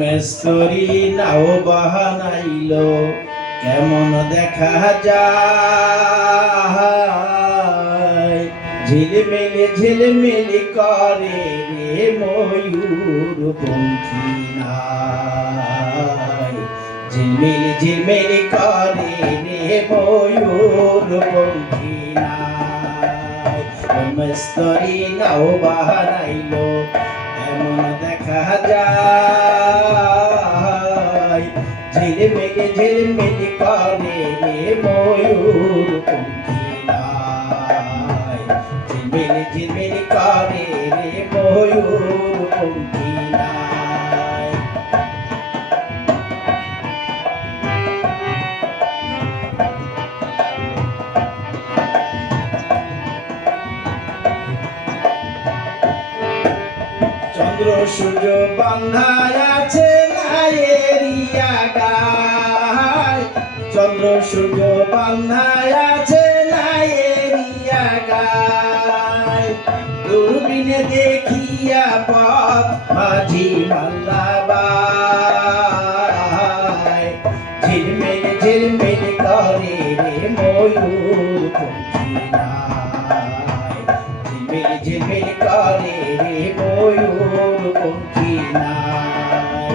মেস্তরি নাও বাহানাইলো কেমন দেখা যায়, ঝিলমিলি ঝিলমিলি করে রে ময়ূর পঙ্খী নাই, ঝিলমিলি ঝিলমিলি করে রে ময়ূর পঙ্খী নাই। মেস্তরি নাও বাহানাইলো কেমন দেখা যায়, ঝিলমিলি ঝিলমিলি করে রে ময়ূর পঙ্খী নাই, ঝিলমিলি ঝিলমিলি করে রে ময়ূর পঙ্খী নাই। চন্দ্র সূর্য বান্ধায় আছে নায়েরিয়া গায়, চন্দ্র সূর্য বান্ধায় আছে নায়েরিয়া গায়, দূরবীনে দেখিয়া পথ মাঝি মাল্লাবাই, ঝিলমিল ঝিলমিল করে রে ময়ূর পঙ্খী নাই, ঝিলমিল ঝিলমিল করে রে ময়ূর পঙ্খী নাই।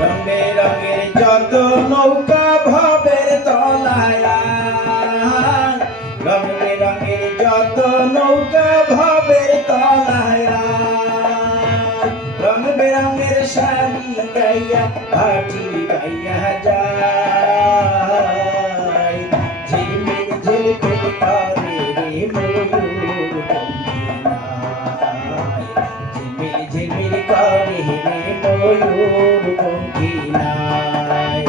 রঙে রঙের যত নৌকা ভবের তলায়, রঙে রঙের যত নৌকা ভবের তলায়, রঙ বেরঙের শাড়ি গাইয়া ভাটি গাইয়া যায়, ঝিলমিল ঝিলমিল করে রে ময়ূর পঙ্খী নাই, ঝিলমিল ঝিলমিল করে রে ময়ূর পঙ্খী নাই।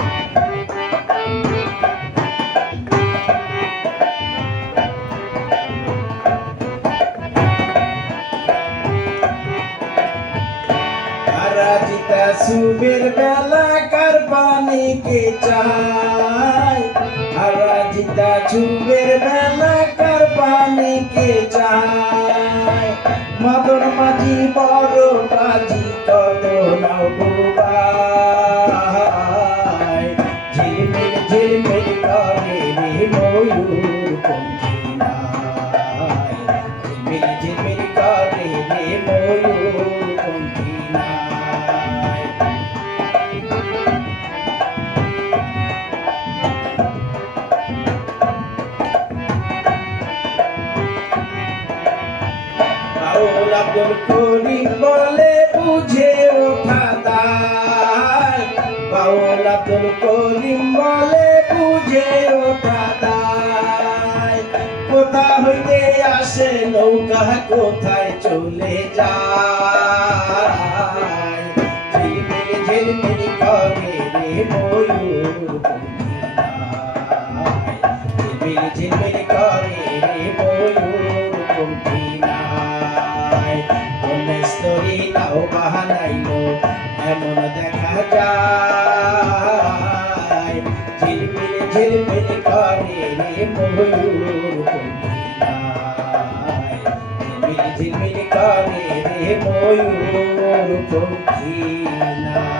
রাজিতা সুবের বেলা কার পানি কে চাই, রাজিতা সুবের বেলা কার পানি কে চাই, মদন মাঝি বড় বাজি কত নাও ডুবাই, ঝিলমিল ঝিলমিল করে রে ময়ূর পঙ্খী নাই, ঝিলমিল ঝিলমিল করে রে ময়ূর পঙ্খী নাই। বাউল আব্দুল করিম বলে বুঝে ওঠা দায়, বাউল আব্দুল করিম বলে বুঝে ওঠা দায়, কোথা হইতে আসে নৌকা কোথায় চলে যায়, ঝিলমিল ঝিলমিল করে রে ময়ূর পঙ্খী নাই, ঝিলমিল ঝিলমিল করে রে ময়ূর পঙ্খী নাই। মেস্তরি নাও বাহানাইলো এমন দেখা যায়, ঝিলমিল ঝিলমিল করে রে ময়ূর পঙ্খী নাই, ঝিলমিল ঝিলমিল করে রে ময়ূর পঙ্খী নাই।